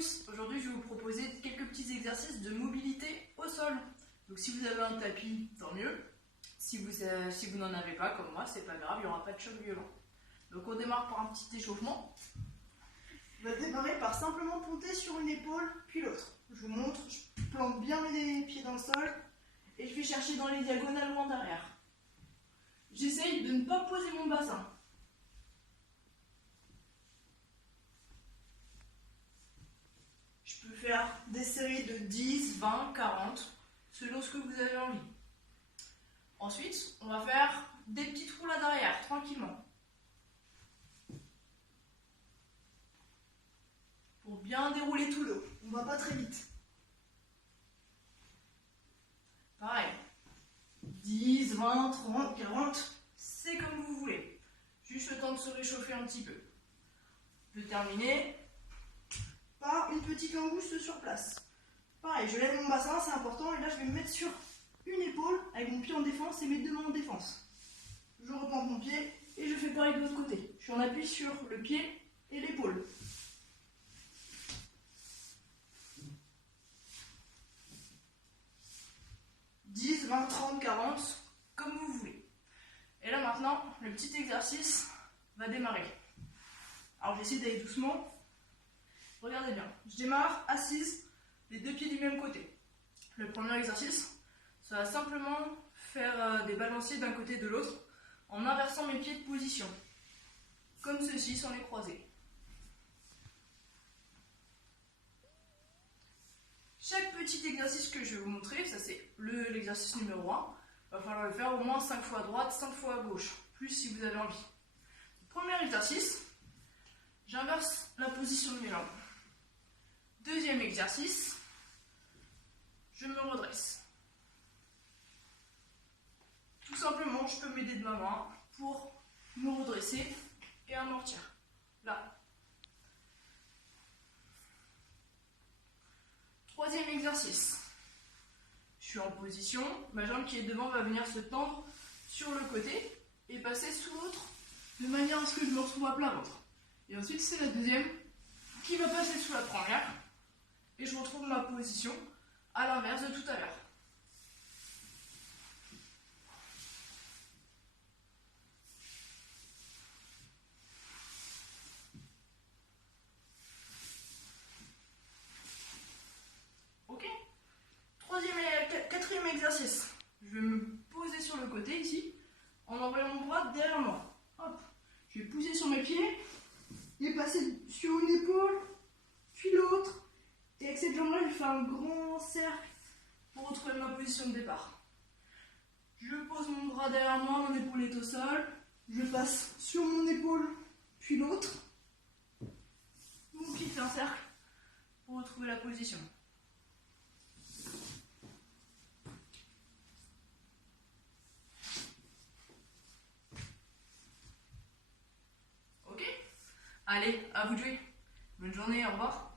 tous, aujourd'hui je vais vous proposer quelques petits exercices de mobilité au sol. Donc si vous avez un tapis, tant mieux. Si vous n'en avez pas, comme moi, c'est pas grave, il n'y aura pas de choc violent. Donc on démarre par un petit échauffement. On va démarrer par simplement ponter sur une épaule, puis l'autre. Je vous montre, je plante bien mes pieds dans le sol et je vais chercher dans les diagonales loin derrière. J'essaye de ne pas poser mon bassin. Je peux faire des séries de 10, 20, 40, selon ce que vous avez envie. Ensuite, on va faire des petites roulades arrière, tranquillement. Pour bien dérouler tout le haut. On va pas très vite. Pareil. 10, 20, 30, 40, c'est comme vous voulez. Juste le temps de se réchauffer un petit peu. Je vais terminer par une petite langouste sur place. Pareil, je lève mon bassin, c'est important, et là je vais me mettre sur une épaule avec mon pied en défense et mes deux mains en défense. Je reprends mon pied et je fais pareil de l'autre côté. Je suis en appui sur le pied et l'épaule. « 10, 20, 30, 40, comme vous voulez. » Et là maintenant, le petit exercice va démarrer. Alors j'essaie d'aller doucement. Regardez bien, je démarre assise, les deux pieds du même côté. Le premier exercice, ça va simplement faire des balanciers d'un côté et de l'autre en inversant mes pieds de position, comme ceci sans les croiser. Chaque petit exercice que je vais vous montrer, ça c'est l'exercice numéro 1, il va falloir le faire au moins 5 fois à droite, 5 fois à gauche, plus si vous avez envie. Premier exercice, j'inverse la position de mes jambes. Deuxième exercice, je me redresse. Tout simplement, je peux m'aider de ma main pour me redresser et amortir. Là. Troisième exercice. Je suis en position, ma jambe qui est devant va venir se tendre sur le côté et passer sous l'autre de manière à ce que je me retrouve à plat ventre. Et ensuite, c'est la deuxième qui va passer sous la première et je retrouve ma position à l'inverse de tout à l'heure. Ok. Quatrième exercice. Je vais me poser sur le côté ici en envoyant mon bras derrière moi. Hop. Je vais pousser sur mes pieds et passer sur une épaule, puis l'autre. Et avec cette jambe-là, je fais un grand cercle pour retrouver ma position de départ. Je pose mon bras derrière moi, mon épaule est au sol. Je passe sur mon épaule, puis l'autre. Mon pied fait un cercle pour retrouver la position. Ok ? Allez, à vous de jouer. Bonne journée, au revoir.